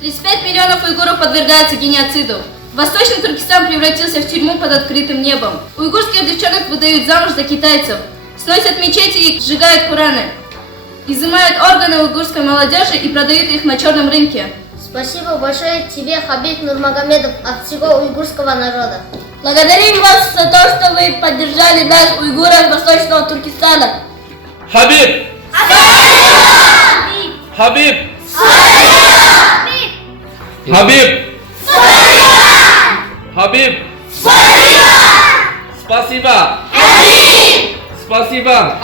35 миллионов уйгуров подвергаются геноциду. Восточный Туркестан превратился в тюрьму под открытым небом. Уйгурских девчонок выдают замуж за китайцев, сносят мечети и сжигают Кораны, изымают органы уйгурской молодежи и продают их на черном рынке. Спасибо большое тебе, Хабиб Нурмагомедов, от всего уйгурского народа. Благодарим вас за то, что вы поддержали нас, уйгуров Восточного Туркестана. Хабиб! Хабиб! Хабиб! Хабиб! Спасибо! Спасибо!